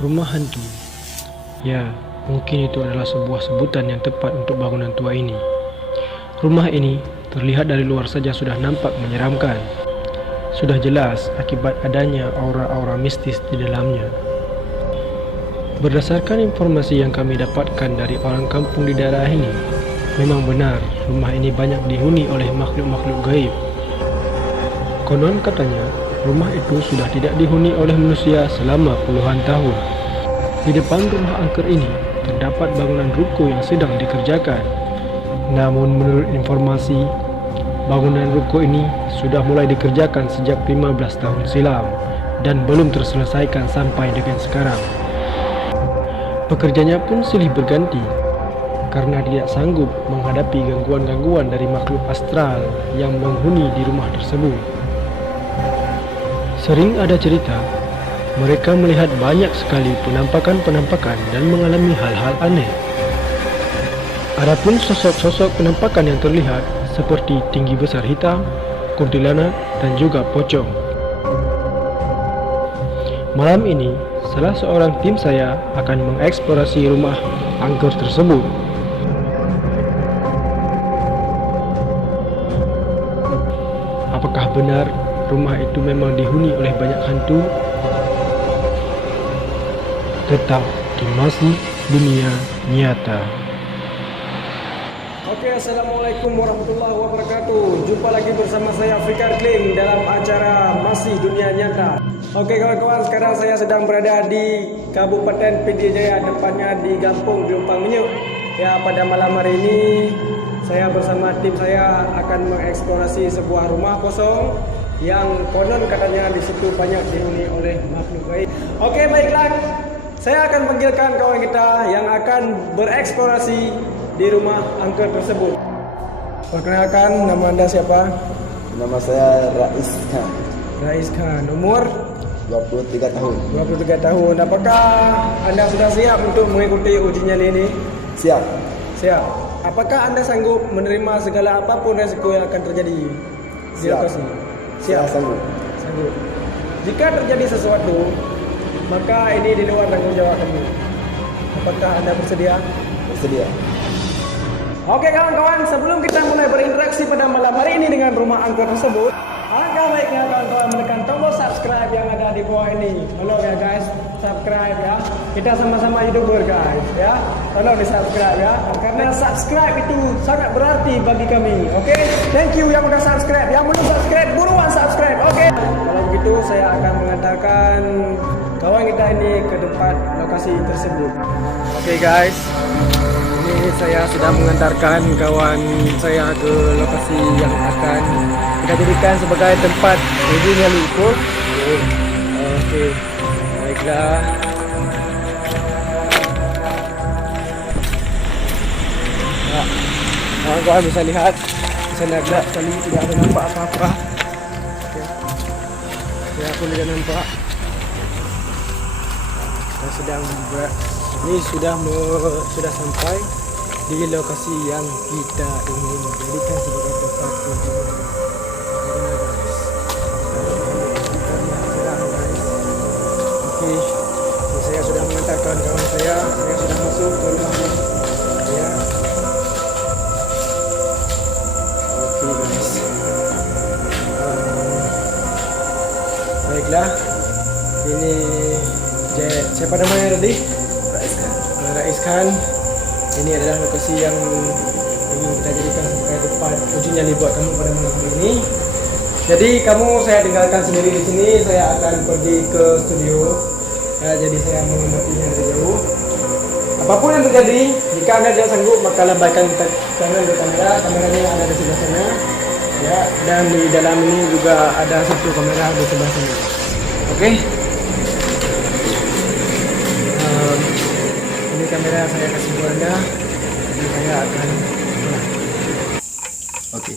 Rumah hantu. Ya, mungkin itu adalah sebuah sebutan yang tepat untuk bangunan tua ini. Rumah ini terlihat dari luar saja sudah nampak menyeramkan. Sudah jelas akibat adanya aura-aura mistis di dalamnya. Berdasarkan informasi yang kami dapatkan dari orang kampung di daerah ini, memang benar rumah ini banyak dihuni oleh makhluk-makhluk gaib. Konon katanya, rumah itu sudah tidak dihuni oleh manusia selama puluhan tahun. Di depan rumah angker ini terdapat bangunan ruko yang sedang dikerjakan. Namun menurut informasi, bangunan ruko ini sudah mulai dikerjakan sejak 15 tahun silam dan belum terselesaikan sampai dengan sekarang. Pekerjanya pun silih berganti karena tidak sanggup menghadapi gangguan-gangguan dari makhluk astral yang menghuni di rumah tersebut. Sering ada cerita, mereka melihat banyak sekali penampakan-penampakan dan mengalami hal-hal aneh. Adapun sosok-sosok penampakan yang terlihat seperti tinggi besar hitam, kuntilanak dan juga pocong. Malam ini, salah seorang tim saya akan mengeksplorasi rumah angker tersebut. Apakah benar rumah itu memang dihuni oleh banyak hantu? Tetap di Masih Dunia Nyata. Oke, Assalamualaikum warahmatullahi wabarakatuh. Jumpa lagi bersama saya Fikar Kling dalam acara Masih Dunia Nyata. Oke kawan-kawan, sekarang saya sedang berada di Kabupaten PD Jaya, tepatnya di Gampung Biumpang Menyuk. Ya, pada malam hari ini saya bersama tim saya akan mengeksplorasi sebuah rumah kosong yang konon katanya di situ banyak dihuni oleh makhluk gaib. Oke, baiklah. Saya akan panggilkan kawan kita yang akan bereksplorasi di rumah angker tersebut. Perkenalkan, nama anda siapa? Nama saya Rais Khan, Rais Khan. Umur 23 tahun. 23 tahun. Apakah anda sudah siap untuk mengikuti uji nyali ini? Siap. Siap. Apakah anda sanggup menerima segala apapun resiko yang akan terjadi di Siap. lokasi? Saya sanggup. Sanggup. Jika terjadi sesuatu, maka ini di luar tanggung jawab kami. Apakah anda bersedia? Bersedia. Oke kawan-kawan, sebelum kita mulai berinteraksi pada malam hari ini dengan rumah angker tersebut, alangkah baiknya kawan-kawan menekan tombol subscribe yang ada di bawah ini. Tolong ya guys, subscribe ya. Kita sama-sama YouTuber guys ya. Tolong di subscribe ya. Karena subscribe itu sangat berarti bagi kami. Oke, thank you yang udah subscribe. Yang belum subscribe, buruan subscribe. Oke. Kalau begitu saya akan mengantarkan kawan kita ini ke tempat lokasi tersebut. Oke guys, ini saya sudah mengantarkan kawan saya ke lokasi yang akan kita jadikan sebagai tempat uji nyali itu. Oke, baiklah. Nah, kawan-kawan bisa lihat di sana gelap sekali, tidak ada nampak apa-apa. Oke, saya pun tidak nampak. Kita sedang ini sudah sampai di lokasi yang kita ingin jadikan sebagai tempat uji nyali. Oke, saya sudah mengantarkan kawan saya sudah masuk ke rumah ya. Oke guys, baiklah, ini siapa namanya tadi? Rais Khan. Rais Khan. Ini adalah lokasi yang ingin kita jadikan sebagai tempat uji nyali buat kamu pada malam hari ini. Jadi saya tinggalkan sendiri di sini. Saya akan pergi ke studio. Ya, jadi saya mengamatinya dari jauh. Apapun yang terjadi, jika anda tidak sanggup, maka lambaikan tangan ke kamera. Kameranya ada di sebelah sana. Ya, dan di dalam ini juga ada satu kamera di sebelah sini. Oke. Ini kamera saya kasih buat anda. Jadi saya akan mulai. Oke.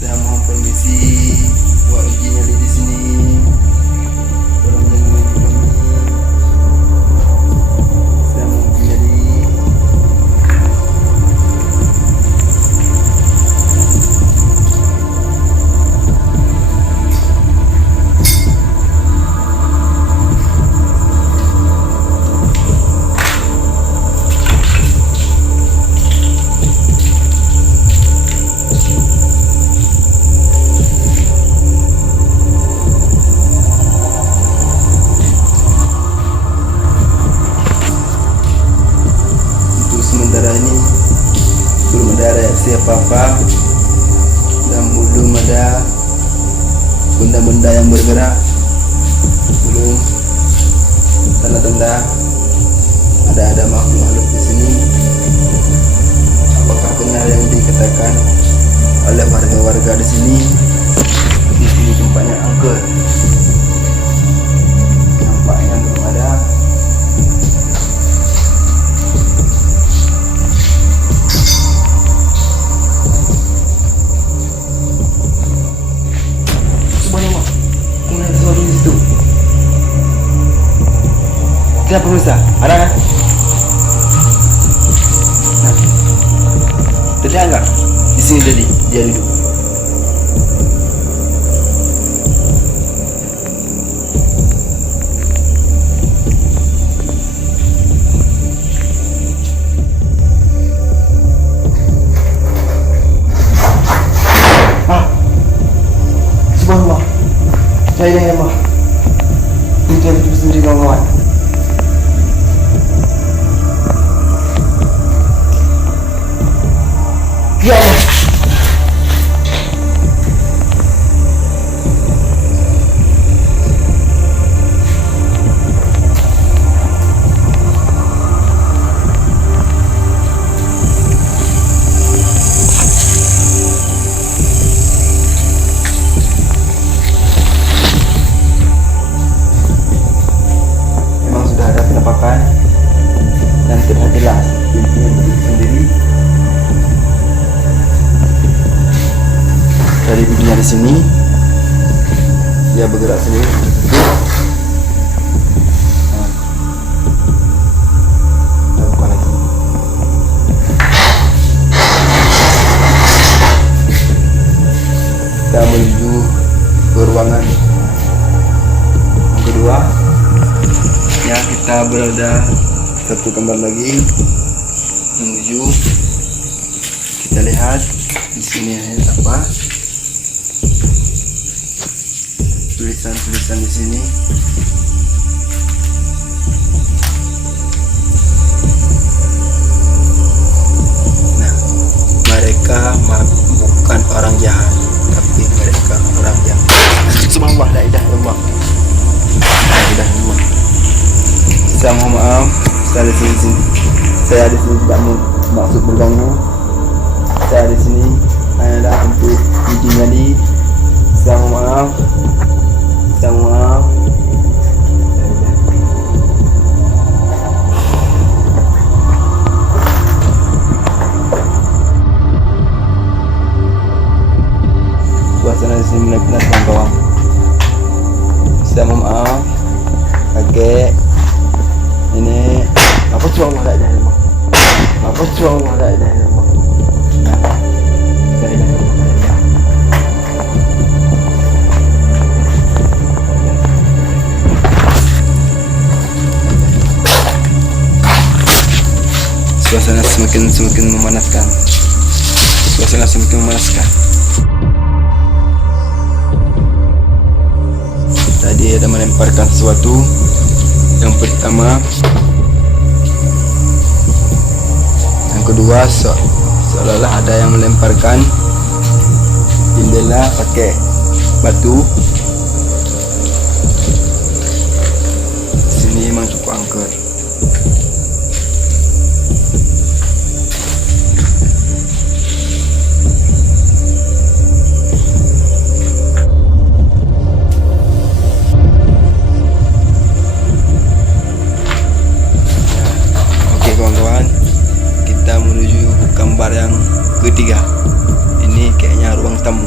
Saya mohon permisi buat uji nyali di sini. Tolong jangan ganggu kami. Saya mau uji nyali. apa-apa dan belum ada benda-benda yang bergerak, belum tanda-tanda ada makhluk di sini. Apakah benar yang dikatakan oleh warga-warga di sini tempatnya angker? Nampaknya belum ada. Subhanallah, kemudian sesuatu di situ. Kita pemirsa, ada kan? Nah, tadi enggak? Di sini tadi dia duduk. Subhanallah, la ilaha illallah. Ini dia hidup sendiri kawan-kawan. Ya Allah. Memang sudah ada penampakan dan terlihat jelas pintunya berdiri sendiri. Dari bibinya di sini, dia bergerak sendiri. Kita buka lagi. Kita menuju ke ruangan yang kedua. Ya, kita berada satu kamar lagi menuju. Kita lihat di sini ada apa? Tulisan-tulisan di sini. Nah, mereka bukan orang jahat, tapi mereka orang yang subhanallah, la ilaha illallah. La ilaha illallah. Saya mohon maaf, saya di sini tidak maksud mengganggu. Saya di sini hanyalah untuk uji nyali. Saya mohon maaf. Maaf. Suasana di sini mulai panas kawan-kawan. Saya mohon maaf. Kakek ini apa cuang ada di rumah? Apa cuang ada di rumah? Suasana semakin memanaskan. Suasana semakin memanaskan. Tadi ada melemparkan sesuatu. Yang pertama, yang kedua, seolah-olah ada yang melemparkan jendela pakai batu. Sini memang cukup angker. Kawan-kawan, kita menuju gambar yang ketiga. Ini kayaknya ruang tamu.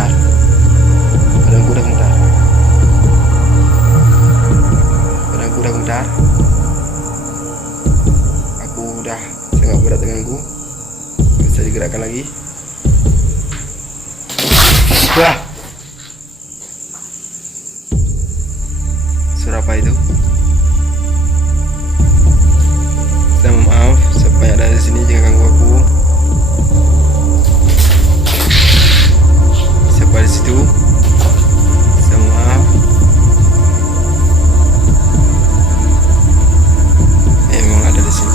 gemetar. Badanku dah gemetar. Badanku dah gemetar. Aku dah sangat berat tanganku. Tak bisa digerakkan lagi. Wah. Suara apa itu? Saya mohon maaf, siapa yang ada di sini jangan ganggu aku. Siapa di situ? Saya mohon maaf. Memang ada di sini.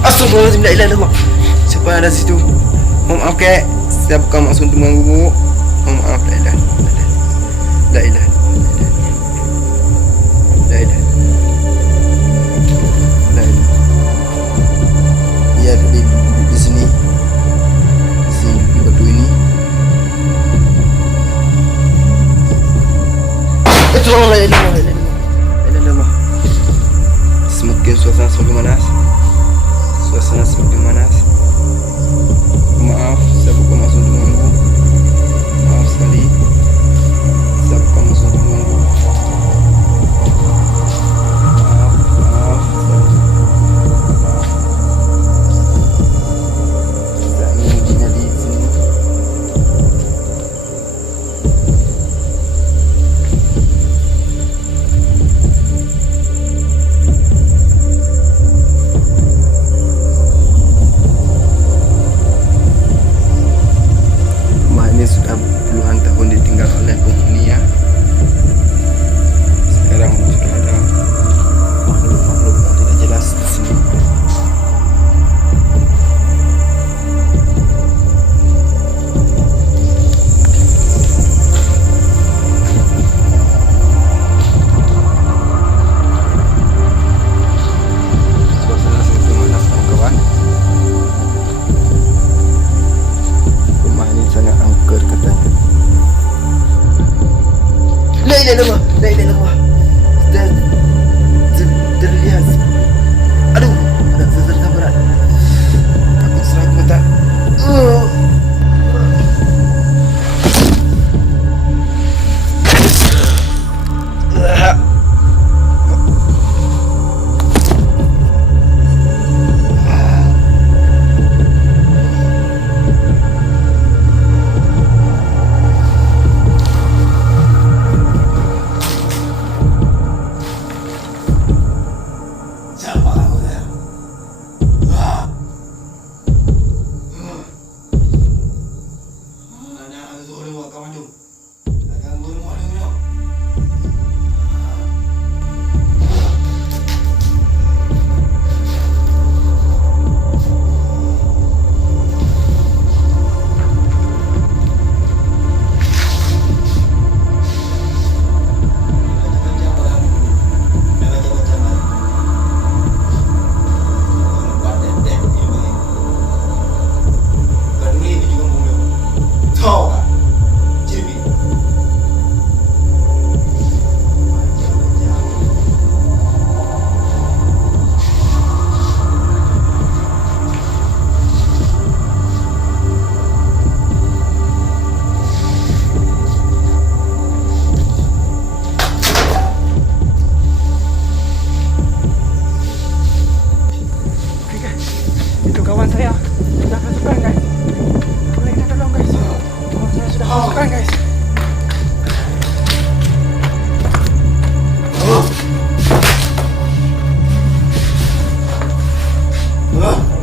Astagfirullahaladzim, la ilaha illallah. Siapa yang ada di situ? Mohon maaf kek, saya bukan maksud untuk mengganggu. Mohon maaf, la ilaha illallah. La ilaha illallah. La ilaha illallah. Dia duduk di sini. Di sini, di batu ini. Itu la ilaha illallah. La ilaha illallah. Semakin suasana semakin panas. Suasana semakin panas. Maaf, saya bukan maksud untuk mengganggu. Maaf sekali, saya bukan maksud untuk mengganggu. Maaf, maaf, maaf. Saya ingin ujinya di sini. Sudah puluhan tahun ditinggal oleh penghuni ya. Sekarang sudah ada makhluk-makhluk yang tidak jelas di sini. Suasana sangat panas kawan-kawan. Rumah ini sangat angker katanya. La ilaha illallah, la ilaha illallah. Terlihat. Aduh, ada sesuatu berat. Takut serang mata. Kawan saya sudah masukkan guys. Boleh kita tolong guys. Kawan saya sudah masukkan guys.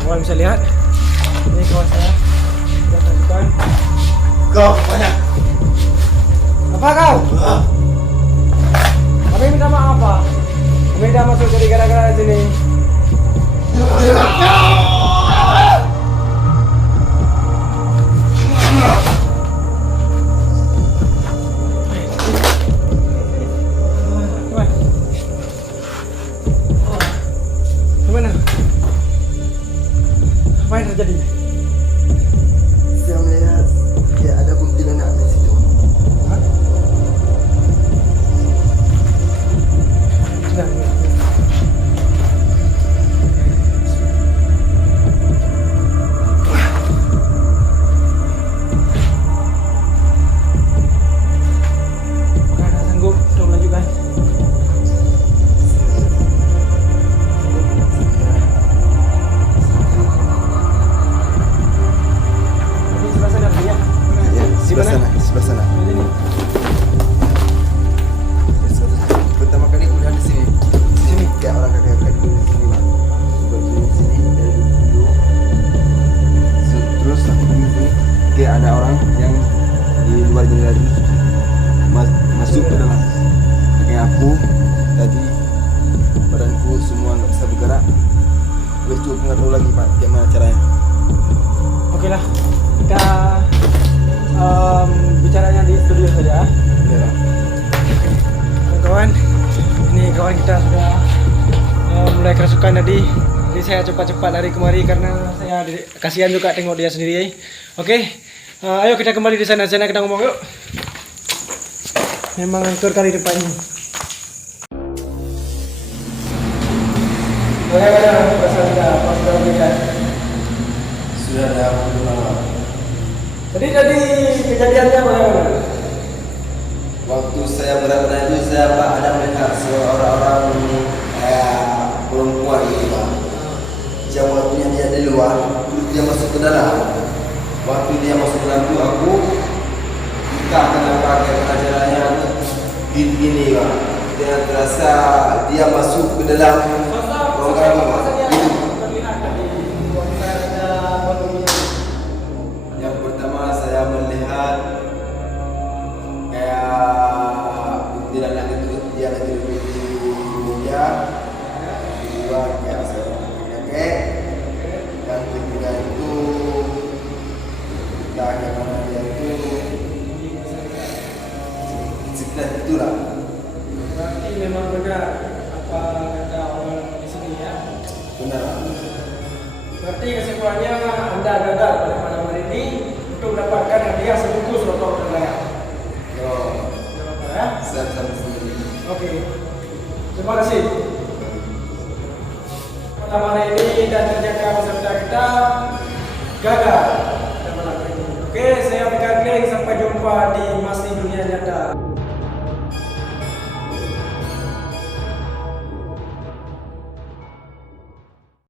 Kawan bisa lihat. Ini kawan saya sudah masukkan. Kau mana? Apa kau? Kami minta maaf pak. Kami dah masuk dari gara-gara sini. Gimana? terjadi? Saya melihat kayak ada kuntilanak di situ. Hah? Sudah. Nggak sanggup, udah melanjutkan. Di sebelah sana ya. Ya, sebelah mana? sana, sebelah sana. Ini. Pertama kali aku lihat di sini. Di sini kayak orang kakek-kakek dulu di sini, Pak. Berdiri di sini dari dulu. Terus aku di sini kayak ada orang yang di luar jendela itu masuk ke dalam. Kayak aku tadi badanku semua nggak bisa bergerak. Terus aku nggak tahu lagi, Pak, gimana caranya. Oke lah, kita bicaranya di studio saja. Ya, Pak. Kawan, ini kawan kita sudah mulai kerasukan tadi. Jadi saya cepat-cepat lari kemari karena saya kasihan juga tengok dia sendiri. Oke, ayo kita kembali di sana kita ngomong yuk. Memang hancur kali depannya. Bagaimana sudah lihat? Sudah ada lama. Jadi kejadiannya bagaimana? Waktu saya berat-berat itu saya Pak ada melihat seorang kayak perempuan gitu Pak. Yang waktunya dia di luar, terus dia masuk ke dalam. Waktu dia masuk ke dalam itu aku buka kenapa kayak acaranya gini Pak. Dia terasa dia masuk ke dalam rongga Pak. Yang pertama saya melihat tidak lagi itu dia lagi di meja, kedua kayak seorang kakek, dan ketiga itu entah kemana dia itu sekitar itulah. Berarti memang benar apa kata orang di sini ya? Benar. Berarti kesimpulannya Anda gagal pada malam hari ini untuk mendapatkan hadiah sebungkus rokok berbayar. Ya? Saya sendiri. Oke. Terima kasih. Malam hari ini dan terjaga peserta kita gagal pada malam hari ini. Oke, saya Fikar Kling, sampai jumpa di Masih Dunia Nyata.